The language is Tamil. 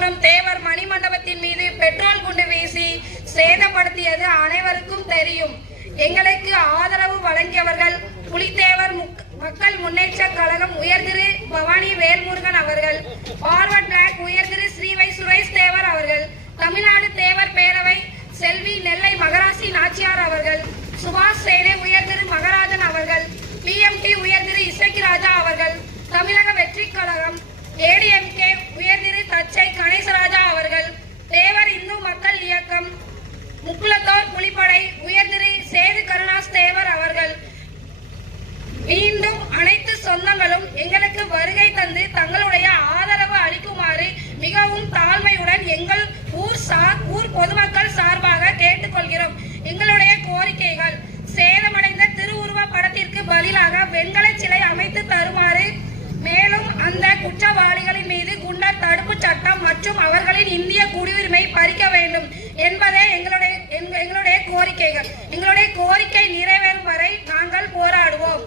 புலித்தேவர்புரம் தேவர் மணிமண்டபத்தின் மீது பெட்ரோல் குண்டு வீசி சேதப்படுத்தியது அனைவருக்கும் தெரியும். எங்களுக்கு ஆதரவு வழங்கியவர்கள் புலித்தேவர் மக்கள் முன்னேற்ற கழகம் உயர்திரு பவானி வேல்முருகன் அவர்கள், பார்வர்ட் பிளாக் உயர்திரு ஸ்ரீவை சுரேஷ் தேவர் அவர்கள், தமிழ்நாடு தேவர் பேரவை செல்வி நெல்லை மகராசி நாச்சியார் அவர்கள், சுபாஷ் சேனை உயர்திரு மகராஜன் அவர்கள், பிஎம்டி உயர்திரு இசக்கி ராஜா அவர்கள், தமிழக வெற்றி கழகம் ஏடிஎம்கே உயர்திரு தச்சை கணேசராஜா அவர்கள், தேவர் இந்து மக்கள் இயக்கம் முக்குலத்தோர் புலிப்படை உயர்திரு சேது கருணாஸ் தேவர் அவர்கள், மீண்டும் அனைத்து சொந்தங்களும் எங்களுக்கு வருகை தந்து தங்களுடைய ஆதரவு அளிக்குமாறு மிகவும் தாழ்மையுடன் எங்கள் ஊர் பொதுமக்கள் சார்பாக கேட்டுக்கொள்கிறோம். எங்களுடைய கோரிக்கைகள்: சேதமடைந்த திருவுருவ படத்திற்கு பதிலாக வெண்கல சிலை அமைத்து தருமாறு, மேலும் அந்த குற்றவாளிகளின் மீது குண்டர் தடுப்பு சட்டம் மற்றும் அவர்களின் இந்திய குடியுரிமை பறிக்க வேண்டும் என்பதே எங்களுடைய கோரிக்கைகள். எங்களுடைய கோரிக்கை நிறைவேறும் வரை நாங்கள் போராடுவோம்.